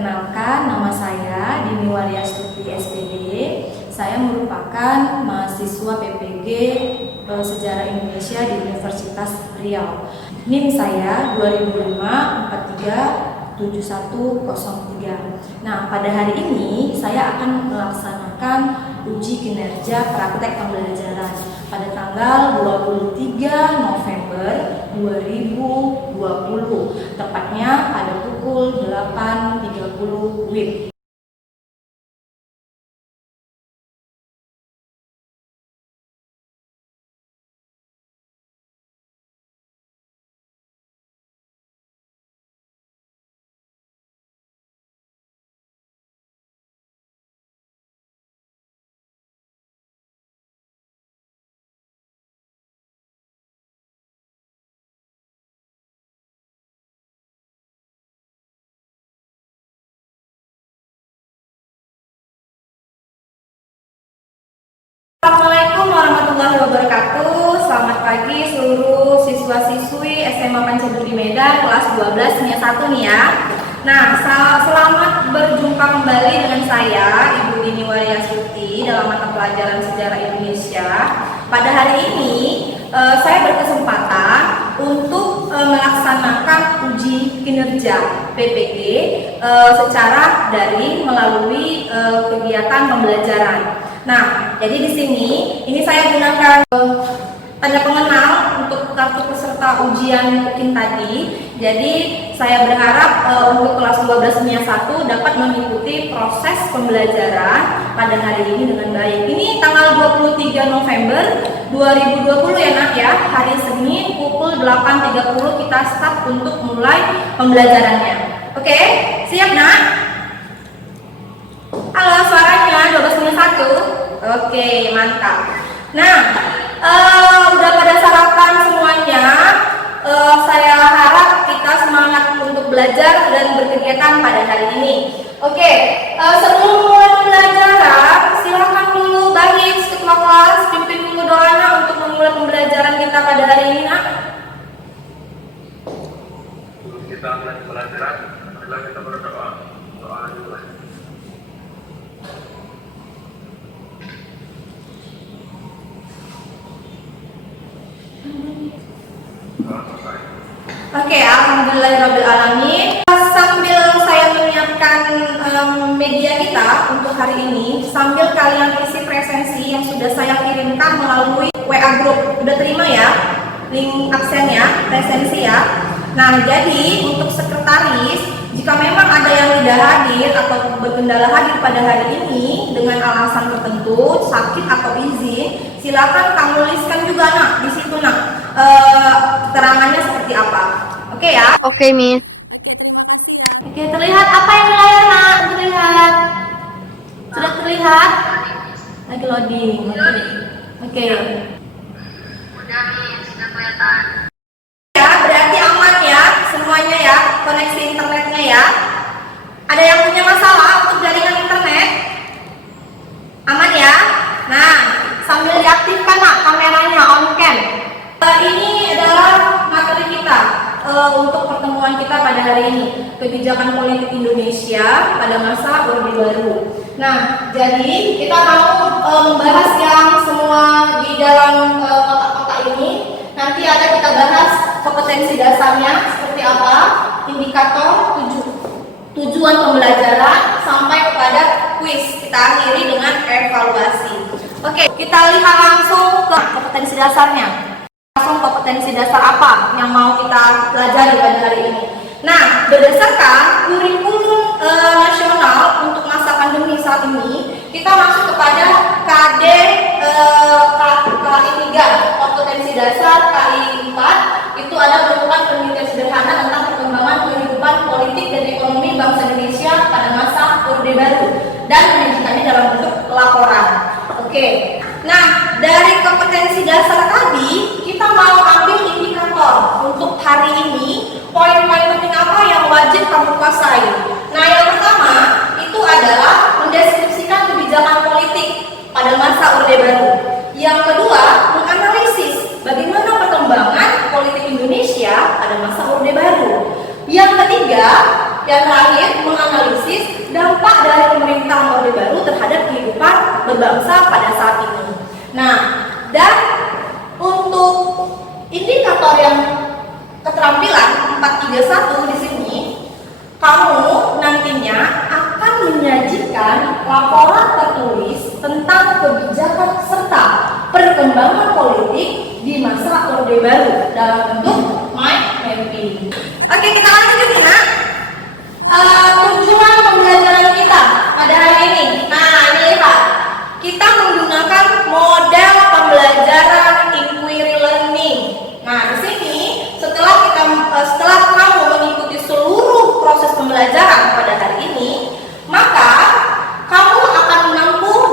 Perkenalkan, nama saya Dini Waryastuti SPD. Saya merupakan mahasiswa PPG Sejarah Indonesia di Universitas Riau. NIM saya 2005-43-7103. Nah, pada hari ini saya akan melaksanakan uji kinerja praktek pembelajaran pada tanggal 23 November 2020, tepatnya pada pukul 8.30 WIB. Assalamualaikum warahmatullahi wabarakatuh. Selamat pagi seluruh siswa-siswi SMA Pancadudi Medan kelas 12 NIA 1 nih ya. Nah, selamat berjumpa kembali dengan saya Ibu Dini Waryastuti dalam mata pelajaran Sejarah Indonesia. Pada hari ini saya berkesempatan untuk melaksanakan uji kinerja PPG secara daring melalui kegiatan pembelajaran. Nah, jadi di sini ini saya gunakan tanda pengenal untuk kartu peserta ujian UKIN tadi. Jadi saya berharap untuk kelas 12 NIA 1 dapat mengikuti proses pembelajaran pada hari ini dengan baik. Ini tanggal 23 November 2020 ya Nak ya, hari Senin pukul 8.30 kita start untuk mulai pembelajarannya. Oke, siap Nak? Halo, suaranya 12 NIA 1. Oke, mantap. Nah, udah pada sarapan semuanya. Saya harap kita semangat untuk belajar dan berkegiatan pada hari ini. Oke, sebelum mulai pembelajaran, silakan dulu Bang Ips, ketua kelas, pimpin dulu doanya untuk memulai pembelajaran kita pada hari ini, Nak. Sebelum kita mulai pembelajaran, marilah kita berdoa. Doa dulu. Oke, alhamdulillahirrahmanirrahim. Sambil saya menyiapkan media kita untuk hari ini, sambil kalian isi presensi yang sudah saya kirimkan melalui WA group. Udah terima ya link absennya, presensi ya. Nah, jadi untuk sekretaris, jika memang ada yang tidak hadir atau berkendala hadir pada hari ini dengan alasan tertentu, sakit atau izin, silakan kamu tuliskan juga Nak di situ Nak. Keterangannya seperti apa? Oke ya? Oke, Miss. Oke, terlihat apa yang di layar Nak? Terlihat? Sudah terlihat? Lagi loading. Oke. Udah, Miss, sudah kelihatan. Ya, berarti aman ya semuanya ya, koneksi internetnya ya. Ada yang punya masalah untuk jaringan internet? Aman ya? Nah, sambil diaktifkan Nak kameranya on cam. Ini adalah materi kita untuk pertemuan kita pada hari ini, kebijakan politik Indonesia pada masa Orde Baru. Nah, jadi kita mau membahas yang semua di dalam kotak-kotak ini. Nanti ada kita bahas kompetensi dasarnya seperti apa, indikator, tujuan pembelajaran, sampai kepada kuis. Kita akhiri dengan evaluasi. Oke, kita lihat langsung ke kompetensi dasarnya. Langsung kompetensi dasar apa yang mau kita pelajari pada hari ini. Nah, berdasarkan kurikulum nasional untuk masa pandemi saat ini, kita masuk kepada KD KI 3, kompetensi dasar KI 4. Itu ada merupakan penelitian sederhana tentang perkembangan kehidupan politik dan ekonomi bangsa Indonesia pada masa Orde Baru dan menyajikannya dalam bentuk laporan. Oke. Nah, dari kompetensi dasar tadi, kita mau ambil indikator untuk hari ini. Poin-poin penting apa yang wajib kamu kuasai? Nah, yang pertama itu adalah mendeskripsikan kebijakan politik pada masa Orde Baru. Yang kedua, menganalisis bagaimana perkembangan politik Indonesia pada masa Orde Baru. Yang ketiga, yang terakhir, menganalisis pemerintahan Orde Baru terhadap kehidupan berbangsa pada saat ini. Nah, dan untuk indikator yang keterampilan 431 di sini, kamu nantinya akan menyajikan laporan tertulis tentang kebijakan serta perkembangan politik di masa Orde Baru dalam bentuk mind mapping. Oke, kita lanjut ya, Nak. Tujuan pembelajaran kita pada hari ini. Nah, ini lihat. Kita menggunakan model pembelajaran inquiry learning. Nah, di sini setelah kamu mengikuti seluruh proses pembelajaran pada hari ini, maka kamu akan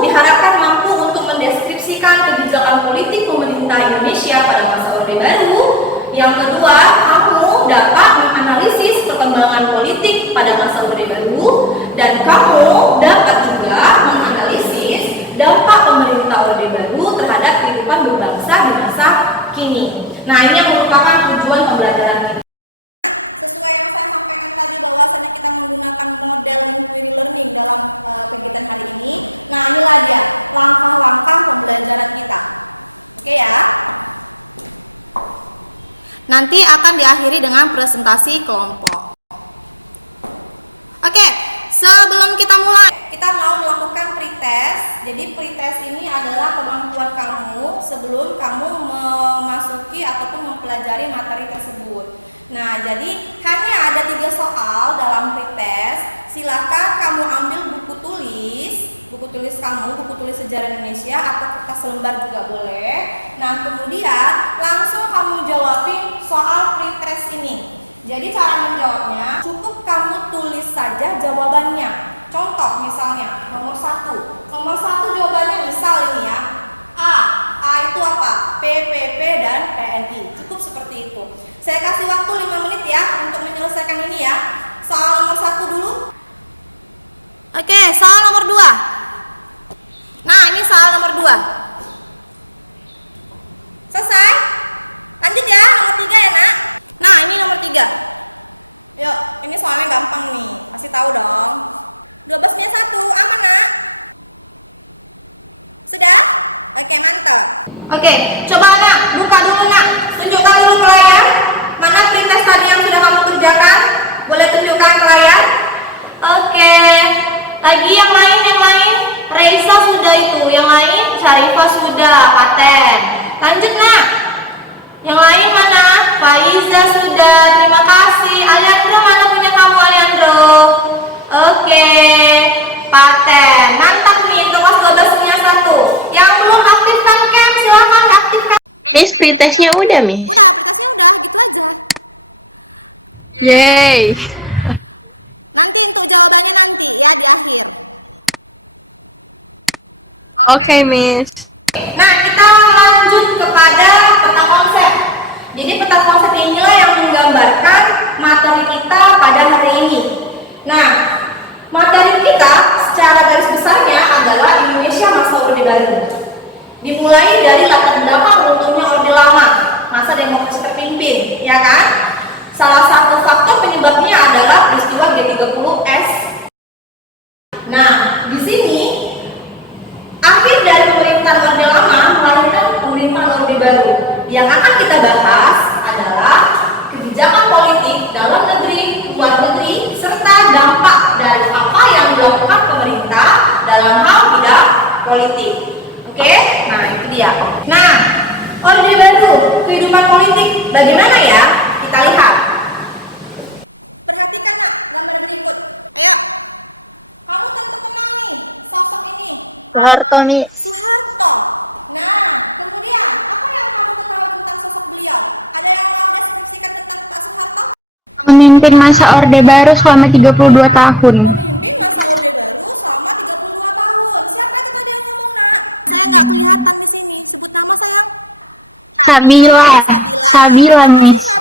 diharapkan mampu untuk mendeskripsikan kebijakan politik pemerintah Indonesia pada masa Orde Baru. Yang kedua, kamu dapat menganalisis perkembangan politik pada masa Orde Baru, dan kamu dapat juga menganalisis dampak pemerintah Orde Baru terhadap kehidupan berbangsa di masa kini. Nah, ini yang merupakan tujuan pembelajaran kita. Oke, coba Nak, buka dulu Nak. Tunjukkan dulu ke layar. Mana pretest tadi yang sudah kamu kerjakan? Boleh tunjukkan ke layar? Oke. Lagi yang lain. Reisa sudah itu. Yang lain, Syarifah sudah. Paten. Lanjut Nak. Yang lain mana? Faiza sudah. Terima kasih. Aliandro, mana punya kamu Aliandro? Oke. Paten. Mantap nih, untuk kelas 12 punya 1. Yang belum aktifkan cam, silahkan aktifkan. Miss, pretestnya udah, Miss. Yeay. Oke, Miss. Nah, kita lanjut kepada peta konsep. Jadi peta konsep inilah yang menggambarkan materi kita pada hari ini. Nah, materi kita secara garis besarnya adalah Indonesia masa Orde Baru. Dimulai dari latar belakang runtuhnya Orde Lama, masa demokrasi terpimpin, ya kan? Salah satu faktor penyebabnya adalah peristiwa G30S. Nah, di sini akhir dari pemerintahan Orde Lama melahirkan pemerintahan Orde Baru. Yang akan kita bahas adalah kebijakan politik dalam negeri, luar negeri, serta dampak dari apa yang dilakukan pemerintah dalam hal bidang politik. Oke? Nah, itu dia. Nah, Orde Baru, kehidupan politik bagaimana ya? Kita lihat. Soeharto, Miss. Memimpin masa Orde Baru selama 32 tahun. Sabila, Miss.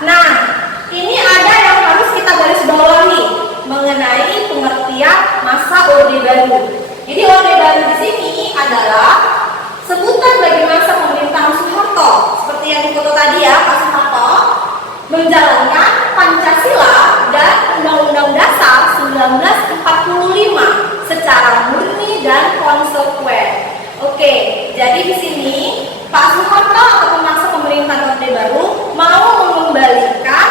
Nah, ini ada yang harus kita garis bawahi mengenai pengertian masa Orde Baru. Jadi Orde Baru di sini adalah sebutan bagi masa pemerintahan Soeharto. Seperti yang di foto tadi ya, Pak Soeharto menjalankan Pancasila dan Undang-Undang Dasar 1945 secara murni dan konsekuen. Oke, jadi di sini Pak Soeharto atau masa pemerintahan Orde Baru mau mengembalikan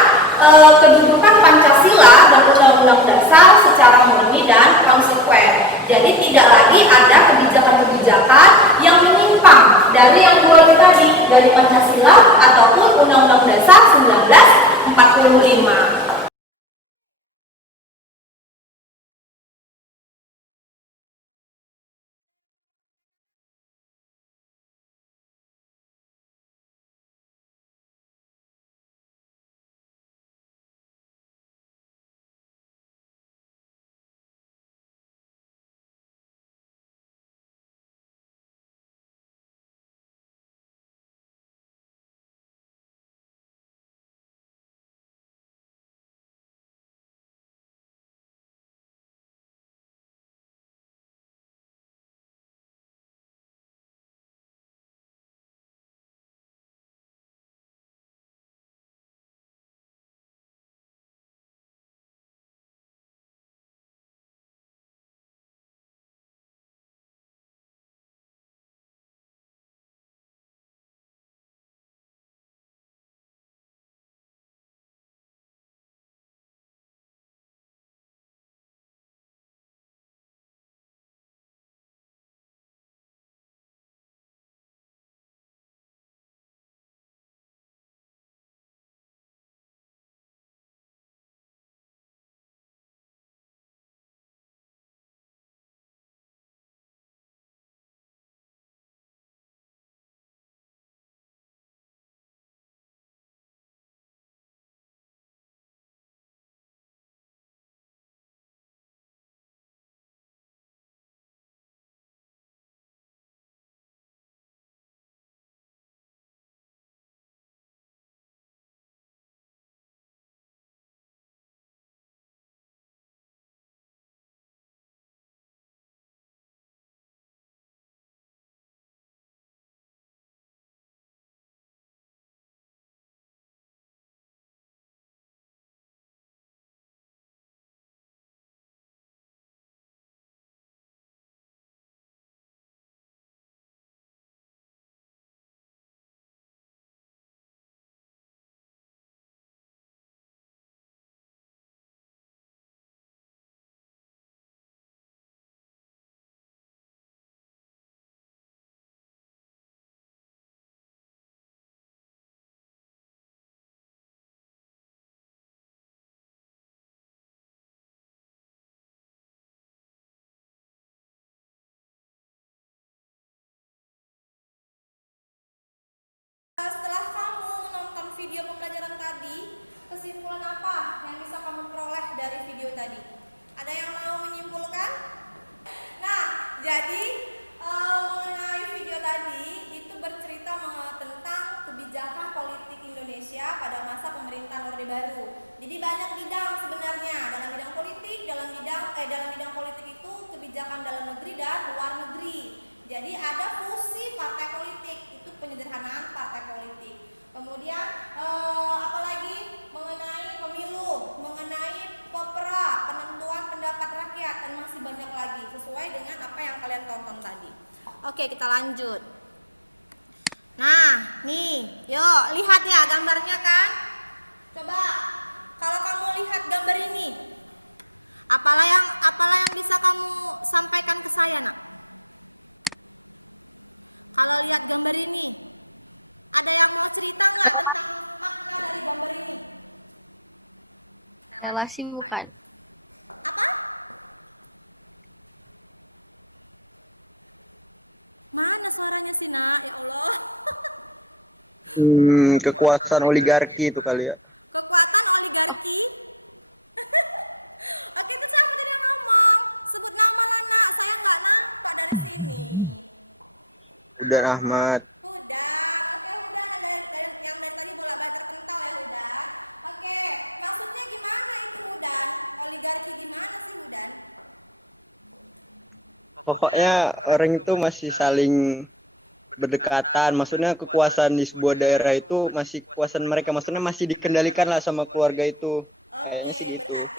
kedudukan Pancasila dan Undang-Undang Dasar secara murni dan konsekuen. Jadi tidak lagi ada kebijakan-kebijakan yang menyimpang dari yang dua tadi, dari Pancasila ataupun Undang-Undang Dasar 1945. Relasi bukan. Kekuasaan oligarki itu kali ya. Udah Ahmad. Pokoknya orang itu masih saling berdekatan. Maksudnya kekuasaan di sebuah daerah itu masih kekuasaan mereka. Maksudnya masih dikendalikan lah sama keluarga itu. Kayaknya sih gitu.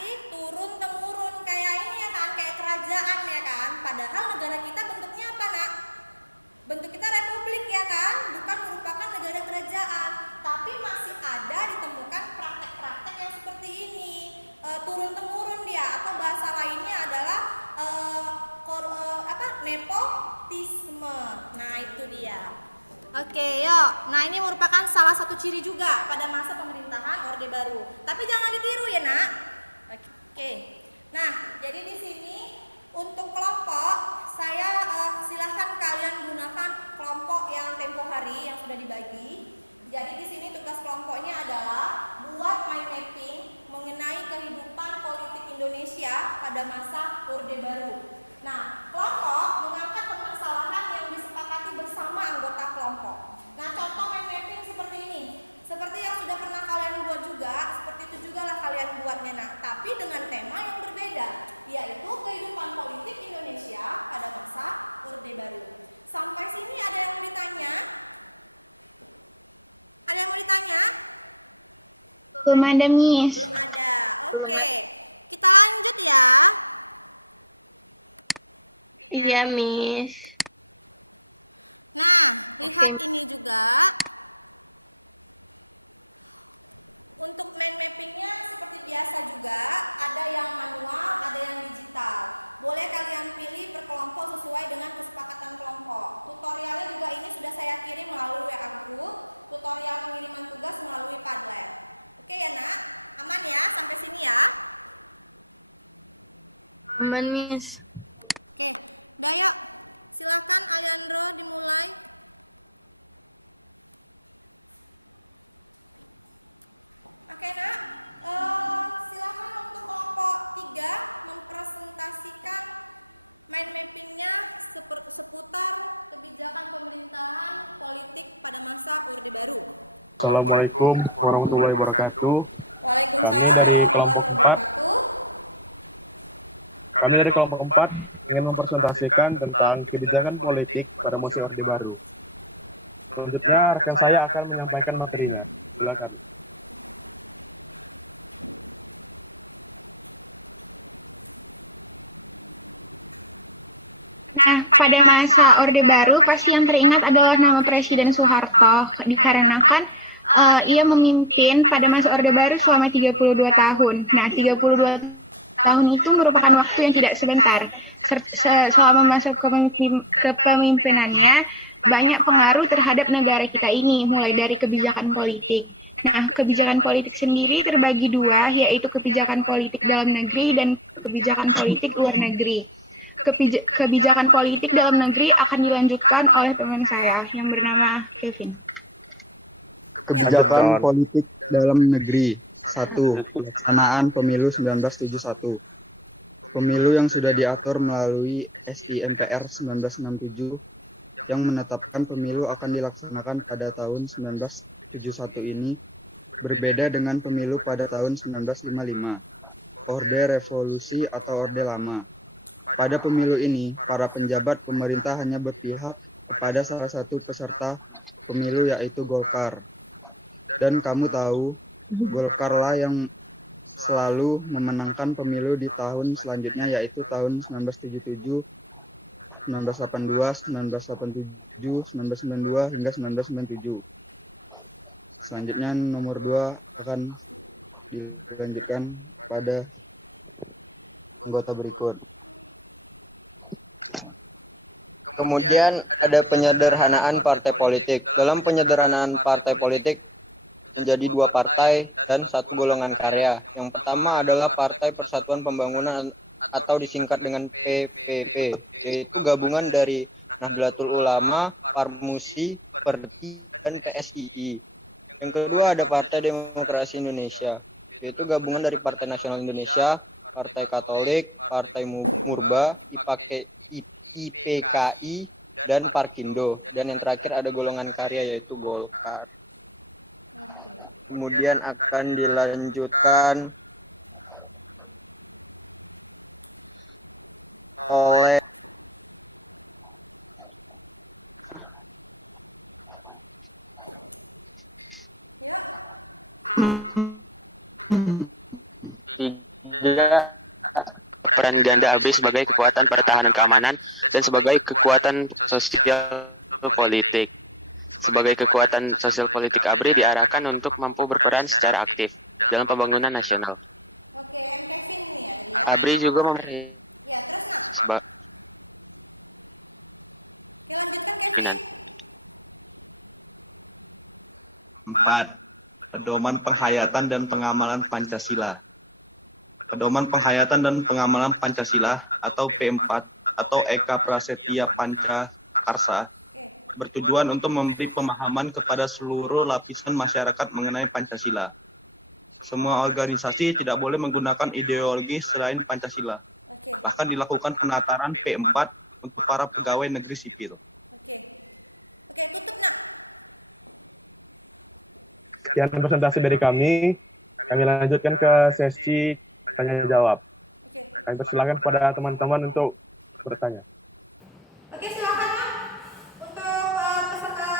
Belum ada, Miss. Belum ada. Iya, Miss. Oke. Aman, Miss. Assalamualaikum warahmatullahi wabarakatuh. Kami dari kelompok 4 ingin mempresentasikan tentang kebijakan politik pada musim Orde Baru. Selanjutnya, rekan saya akan menyampaikan materinya. Silakan. Nah, pada masa Orde Baru, pasti yang teringat adalah nama Presiden Soeharto, dikarenakan ia memimpin pada masa Orde Baru selama 32 tahun. Nah, 32 tahun itu merupakan waktu yang tidak sebentar. Selama masa kepemimpinannya, banyak pengaruh terhadap negara kita ini, mulai dari kebijakan politik. Nah, kebijakan politik sendiri terbagi dua, yaitu kebijakan politik dalam negeri dan kebijakan politik luar negeri. Kebijakan politik dalam negeri akan dilanjutkan oleh teman saya yang bernama Kevin. Kebijakan politik dalam negeri. 1. Pelaksanaan Pemilu 1971. Pemilu yang sudah diatur melalui SI MPR 1967 yang menetapkan pemilu akan dilaksanakan pada tahun 1971 ini berbeda dengan pemilu pada tahun 1955, Orde Revolusi atau Orde Lama. Pada pemilu ini, para penjabat pemerintah hanya berpihak kepada salah satu peserta pemilu yaitu Golkar. Dan kamu tahu, Golkar lah yang selalu memenangkan pemilu di tahun selanjutnya yaitu tahun 1977, 1982, 1987, 1992 hingga 1997. Selanjutnya nomor 2 akan dilanjutkan pada anggota berikut. Kemudian ada penyederhanaan partai politik. Dalam penyederhanaan partai politik menjadi 2 partai dan 1 golongan karya. Yang pertama adalah Partai Persatuan Pembangunan atau disingkat dengan PPP, yaitu gabungan dari Nahdlatul Ulama, Parmusi, Perti, dan PSII. Yang kedua ada Partai Demokrasi Indonesia, yaitu gabungan dari Partai Nasional Indonesia, Partai Katolik, Partai Murba, IPKI, dan Parkindo. Dan yang terakhir ada golongan karya yaitu Golkar. Kemudian akan dilanjutkan oleh juga peran ganda ABRI sebagai kekuatan pertahanan keamanan dan sebagai kekuatan sosial politik. Sebagai kekuatan sosial politik, ABRI diarahkan untuk mampu berperan secara aktif dalam pembangunan nasional. ABRI juga memberi minat. 4. Pedoman penghayatan dan pengamalan Pancasila. Pedoman penghayatan dan pengamalan Pancasila atau P4 atau Eka Prasetya Pancakarsa bertujuan untuk memberi pemahaman kepada seluruh lapisan masyarakat mengenai Pancasila. Semua organisasi tidak boleh menggunakan ideologi selain Pancasila. Bahkan dilakukan penataran P4 untuk para pegawai negeri sipil. Sekian presentasi dari kami. Kami lanjutkan ke sesi tanya-jawab. Kami persilakan kepada teman-teman untuk bertanya. Oke, silakan Mak. Untuk peserta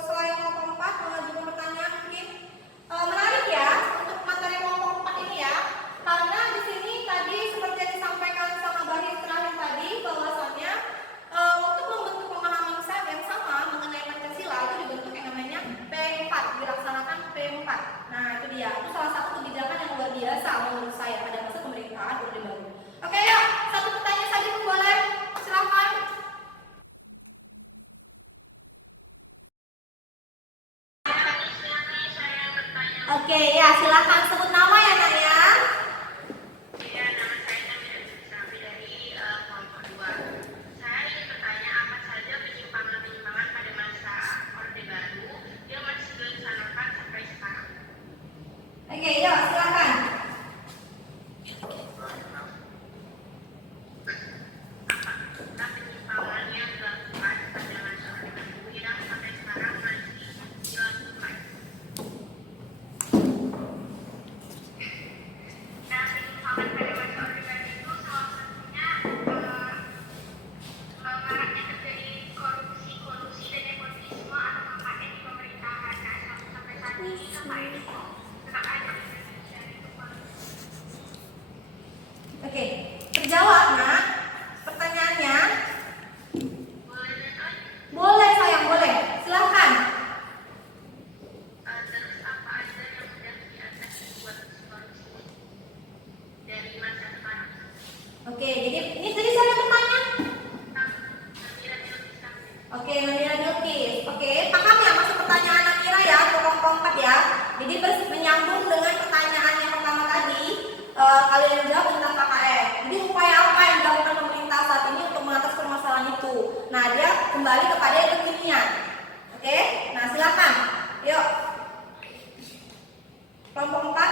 selain kelompok 4 mengajukan pertanyaan mungkin menarik ya untuk materi kelompok 4 ini ya. Karena di sini tadi seperti yang disampaikan sama Bahis terakhir tadi bahwasannya untuk membentuk pemahaman yang sama mengenai Pancasila itu dibentuk yang namanya P4, dilaksanakan P4. Nah, itu dia. Itu salah satu kebijakan yang luar biasa menurut saya pada masa pemerintahan Orde Baru. Oke, yuk. Satu pertanyaan saja boleh. Silakan. Oke, ya silakan sebut nama ya Nak ya. Ya, nama saya Nabi dari kelompok 2. Saya ingin bertanya apa saja penyimpangan-penyimpangan pada masa Orde Baru yang masih dilaksanakan sampai sekarang. Oke, yuk silakan. Apakah penyimpangan yang dilakukan pada masa Orde Baru yang sampai sekarang masih dilakukan? Nah, penyimpangan pada masa Orde Baru itu salah satunya maraknya terjadi korupsi dan nepotisme atau kampanye di pemerintahan. Nah, sampai saat ini kampanye itu tetap ada di Indonesia itu Oke, terjawab Nak. Pertanyaannya? Boleh sayang, boleh. Silakan. terus apa aja yang sudah diatasi buat korupsi dari masa sekarang? Oke, jadi ini tadi saya bertanya. Oke, Namira Bilkis. Oke, paham ya maksud pertanyaan Namira ya, kelompok 4 ya. Jadi menyambung dengan pertanyaan yang pertama tadi, kalian jawab tentang KKN. Jadi upaya apa yang dilakukan pemerintah saat ini untuk mengatasi permasalahan itu? Nah, dia kembali kepada yang kekinian. Oke, nah silakan. Yuk. Kelompok 4.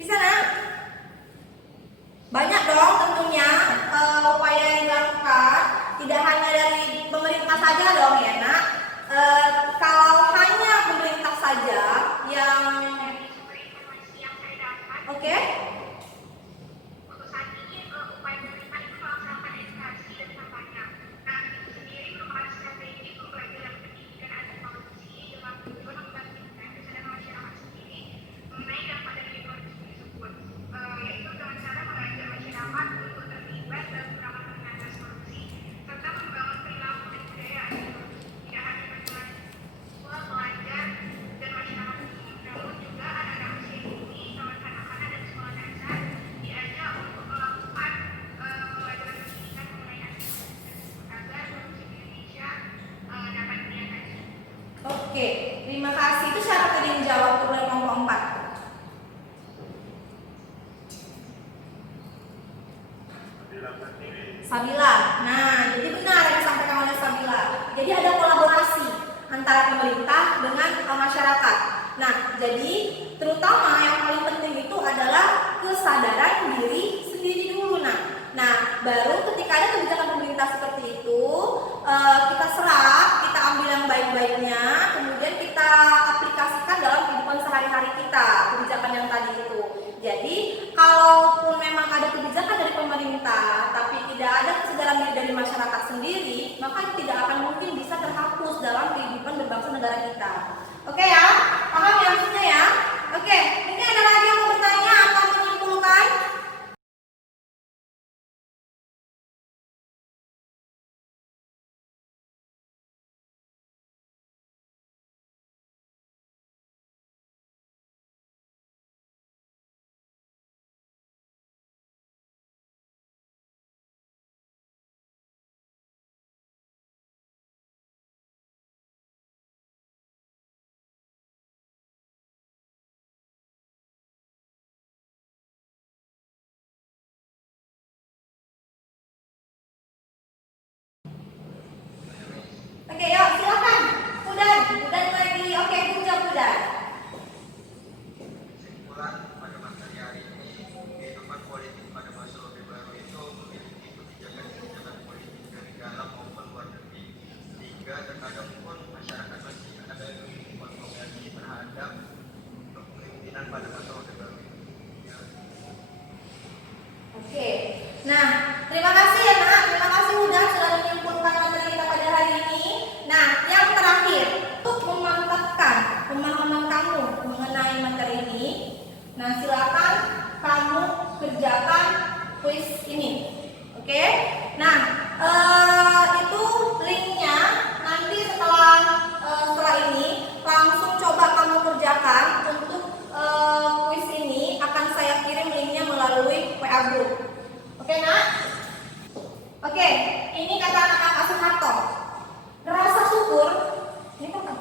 Bisa Nak? Banyak dong tentunya upaya yang dilakukan, tidak hanya dari pemerintah saja dong ya Nak. Kalau hanya pemerintah saja yang oke. Untuk saat ini upaya pemerintah itu melaksanakan edukasi dan kampanye. Nah, itu sendiri merupakan strategi pembelajaran pendidikan anti korupsi dengan tujuan membangkitkan kesadaran masyarakat sendiri mengenai dampak dari korupsi tersebut, yaitu dengan cara mengajak masyarakat untuk terlibat dalam gerakan pemberantasan korupsi serta membangun perilaku dan budaya anti korupsi. Tidak hanya bagi mahasiswa, pelajar, dan masyarakat umum, namun juga anak-anak usia dini, kanak-kanak dan sekolah dasar diajak untuk melakukan pembelajaran pendidikan mengenai anti korupsi tersebut agar korupsi di Indonesia dapat diatasi. Oke, terima kasih. Itu siapa tadi yang jawab untuk dari kelompok 4? Sabila. Nah, jadi benar yang disampaikan oleh Sabila. Jadi ada kolaborasi antara pemerintah dengan masyarakat. Nah, jadi terutama yang paling penting itu adalah kesadaran diri sendiri dulu. Nah, baru ketika ada kebijakan pemerintah seperti itu, kita serap, kita ambil yang baik-baiknya, kemudian kita aplikasikan dalam kehidupan sehari-hari kita, kebijakan yang tadi itu. Jadi, kalaupun memang ada kebijakan dari pemerintah, tapi tidak ada kesadaran diri dari masyarakat sendiri, maka tidak akan mungkin bisa terhapus dalam kehidupan berbangsa negara kita. Oke ya, paham ya maksudnya ya? Oke, mungkin ada lagi yang mau bertanya atau menyimpulkan? Oke, yuk silakan. Budan lagi. Oke, Budan. Kesimpulan pada materi hari ini, kehidupan politik pada masa Orde Baru itu memiliki kebijakan-kebijakan politik dari dalam maupun luar negeri, sehingga terkadang pun masyarakat masih ada yang memiliki kontroversi terhadap kepemimpinan pada masa Orde Baru. Ya. Oke. Nah, terima kasih ya Nak. Terima kasih udah sudah menyimpulkan materi kita pada hari ini. Nah, yang terakhir, untuk memantapkan pemahaman kamu mengenai materi ini, nah silakan kamu kerjakan kuis ini. Oke? Nah, itu linknya nanti setelah ini langsung coba kamu kerjakan. Untuk kuis ini akan saya kirim linknya melalui WA group. Oke Nak? Oke, ini kata Kakak Soeharto. Rasa syukur, ini kan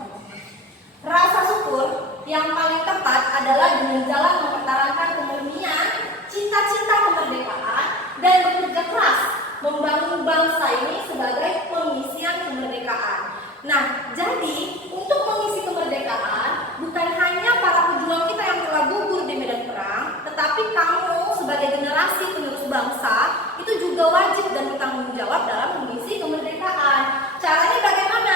rasa syukur yang paling tepat adalah dengan jalan mempertahankan kemurnian, cita-cita kemerdekaan, dan bekerja keras membangun bangsa ini sebagai pengisian kemerdekaan. Nah, jadi untuk mengisi kemerdekaan bukan hanya para pejuang kita yang telah gugur di medan perang, tetapi kamu sebagai generasi penerus bangsa itu juga wajib dan bertanggung jawab dalam mengisi kemerdekaan. Caranya bagaimana?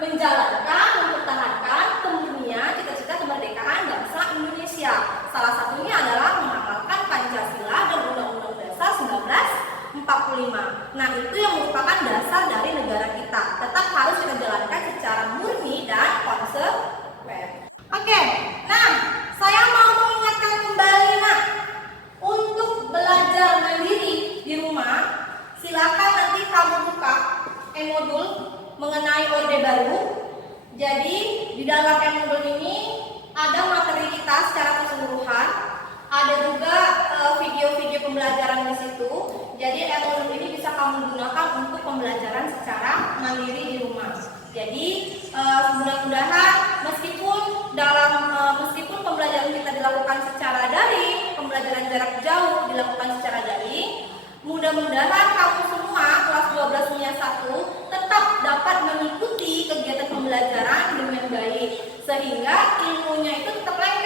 Menjalankan, mempertahankan kemurnian cita-cita kemerdekaan bangsa Indonesia. Salah satunya adalah mengamalkan Pancasila dan Undang-Undang Dasar 1945. Nah, itu yang merupakan dasar dari negara kita. Tetap harus kita jalankan secara murni dan konsekuen. Oke, nah saya mau mengingatkan kembali Nak, untuk belajar mandiri di rumah, silakan nanti kamu buka e-modul mengenai Orde Baru. Jadi di dalam e-modul ini ada materi kita secara keseluruhan, ada juga video-video pembelajaran di situ. Jadi e-modul ini bisa kamu gunakan untuk pembelajaran secara mandiri di rumah. Jadi mudah-mudahan meskipun pembelajaran kita dilakukan secara daring, pembelajaran jarak jauh dilakukan secara daring, mudah-mudahan kamu semua kelas 12-1 tetap dapat mengikuti kegiatan pembelajaran dengan baik sehingga ilmunya itu tetap lengkap.